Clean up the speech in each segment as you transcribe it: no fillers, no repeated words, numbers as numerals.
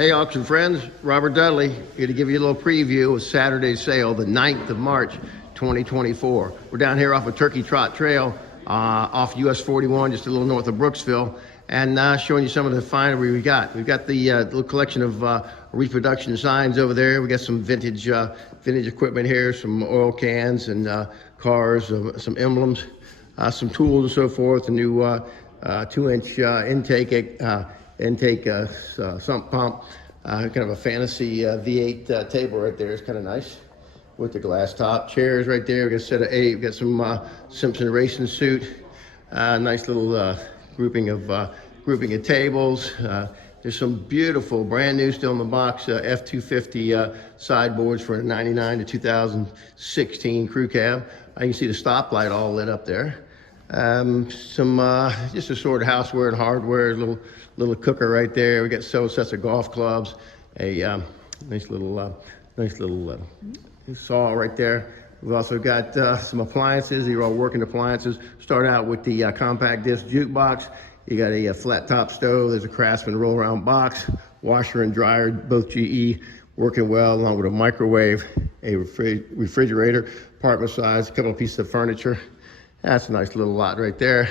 Hey auction friends, Robert Dudley here to give you a little preview of Saturday's sale, the 9th of March, 2024. We're down here off of Turkey Trot Trail, off US 41, just a little north of Brooksville, and showing you some of the finery we got. We've got the little collection of reproduction signs over there. We got some vintage equipment here, some oil cans and cars, some emblems, some tools and so forth, a new 2-inch intake sump pump, kind of a fantasy V8 table right there. It's kind of nice with the glass top. Chairs right there. We got a set of 8. We got some Simpson racing suit. Nice little grouping of tables. There's some beautiful, brand new, still in the box, F250 sideboards for a 99 to 2016 crew cab. You can see the stoplight all lit up there. Some just assorted houseware and hardware, little cooker right there. We got several sets of golf clubs, a nice little saw right there. We've also got some appliances. These are all working appliances. Start out with the compact disc jukebox. You got a flat top stove. There's a Craftsman roll around box, washer and dryer, both GE, working well, along with a microwave, a refrigerator, apartment size, a couple of pieces of furniture. That's a nice little lot right there.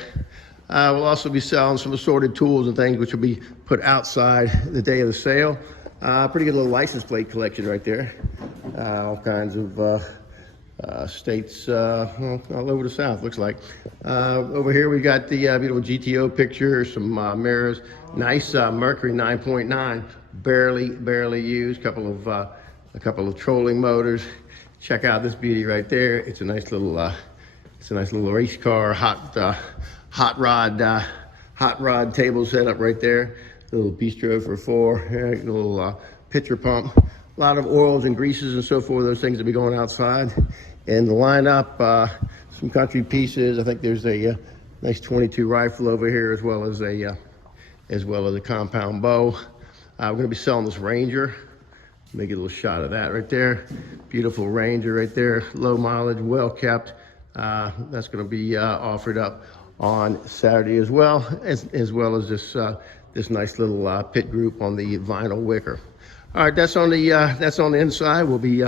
We'll also be selling some assorted tools and things which will be put outside the day of the sale. Pretty good little license plate collection right there. All kinds of states all over the South, looks like. Over here we got the beautiful GTO picture, some mirrors, nice Mercury 9.9, barely used, a couple of trolling motors. Check out this beauty right there. It's a nice little race car, hot rod table setup right there. A little bistro for 4, a little pitcher pump. A lot of oils and greases and so forth, those things that be going outside. And the lineup, some country pieces. I think there's a nice 22 rifle over here, as well as a compound bow. We're gonna be selling this Ranger. Make a little shot of that right there. Beautiful Ranger right there, low mileage, well kept. That's going to be offered up on Saturday as well as this nice little pit group on the vinyl wicker. All right, that's on the inside. We'll be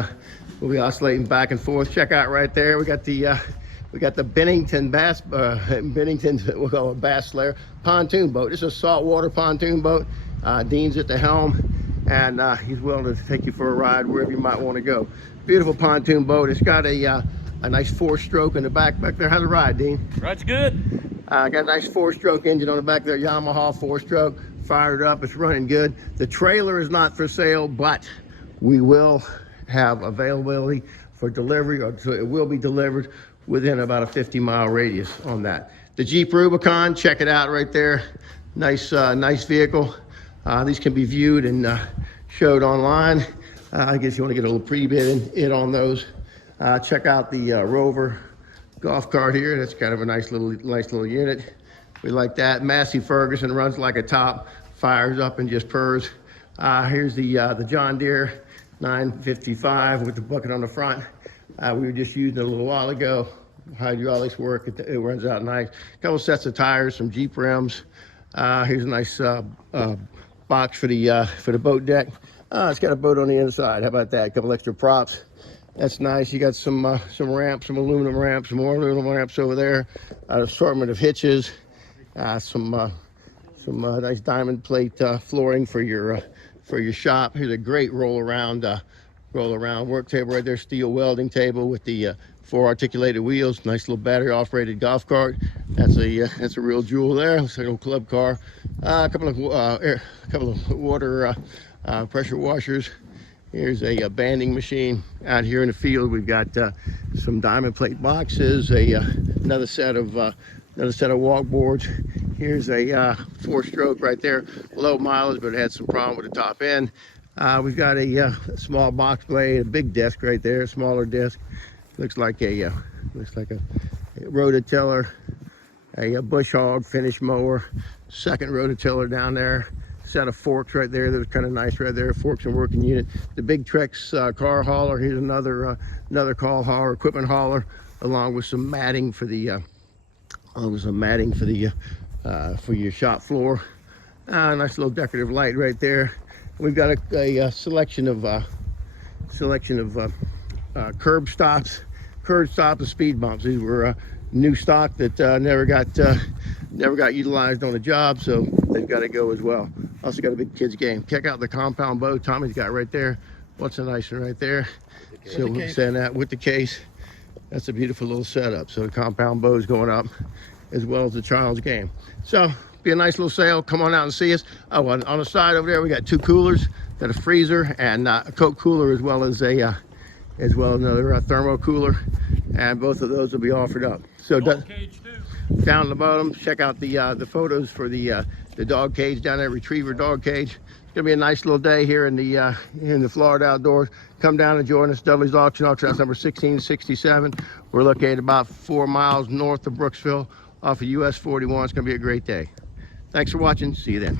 oscillating back and forth. Check out right there. We got the Bennington we'll call it Bass Slayer pontoon boat. It's a saltwater pontoon boat. Dean's at the helm, and he's willing to take you for a ride wherever you might want to go. Beautiful pontoon boat. It's got a nice 4-stroke in the back there. How's the ride, Dean? Ride's good. Got a nice 4-stroke engine on the back there, Yamaha 4-stroke, fired up, it's running good. The trailer is not for sale, but we will have availability for delivery, or so it will be delivered within about a 50-mile radius on that. The Jeep Rubicon, check it out right there. Nice vehicle. These can be viewed and showed online. I guess you want to get a little pre-bid in on those. Check out the Rover golf cart here. That's kind of a nice little unit. We like that. Massey Ferguson, runs like a top, fires up and just purrs. Here's the John Deere 955 with the bucket on the front. We were just using it a little while ago. Hydraulics work. It runs out nice. A couple sets of tires, some Jeep rims. Here's a nice box for the boat deck. It's got a boat on the inside. How about that? A couple extra props. That's nice. You got some ramps, some aluminum ramps, some more aluminum ramps over there. An assortment of hitches, some nice diamond plate flooring for your shop. Here's a great roll around work table right there, steel welding table with the 4 articulated wheels. Nice little battery operated golf cart. That's a real jewel there. Looks like a little club car. A couple of water pressure washers. Here's a banding machine out here in the field. We've got some diamond plate boxes, another set of walk boards. Here's a 4-stroke right there, low mileage, but it had some problem with the top end. We've got a small box blade, a big disc right there, smaller disc. Looks like a rototiller, a bush hog finish mower, second rototiller down there. Set of forks right there that was kind of nice right there, forks and working unit. The Big Trex car hauler. Here's another call hauler, equipment hauler, along with some matting for the for your shop floor. Nice little decorative light right there. We've got a selection of curb stops, and speed bumps. These were new stock that never got utilized on the job, so they've got to go as well. Also got a big kids game. Check out the compound bow Tommy's got right there. What's a nice one right there? So we'll send that with the case. That's a beautiful little setup. So the compound bow is going up, as well as the child's game. So be a nice little sale. Come on out and see us. Oh, on the side over there we got 2 coolers, got a freezer and a Coke cooler, as well as another thermo cooler, and both of those will be offered up. So down at the bottom, check out the photos for the dog cage down there, retriever dog cage. It's gonna be a nice little day here in the Florida outdoors. Come down and join us. Dudley's Auction House, number 1667. We're located about 4 miles north of Brooksville, off of US 41. It's gonna be a great day. Thanks for watching. See you then.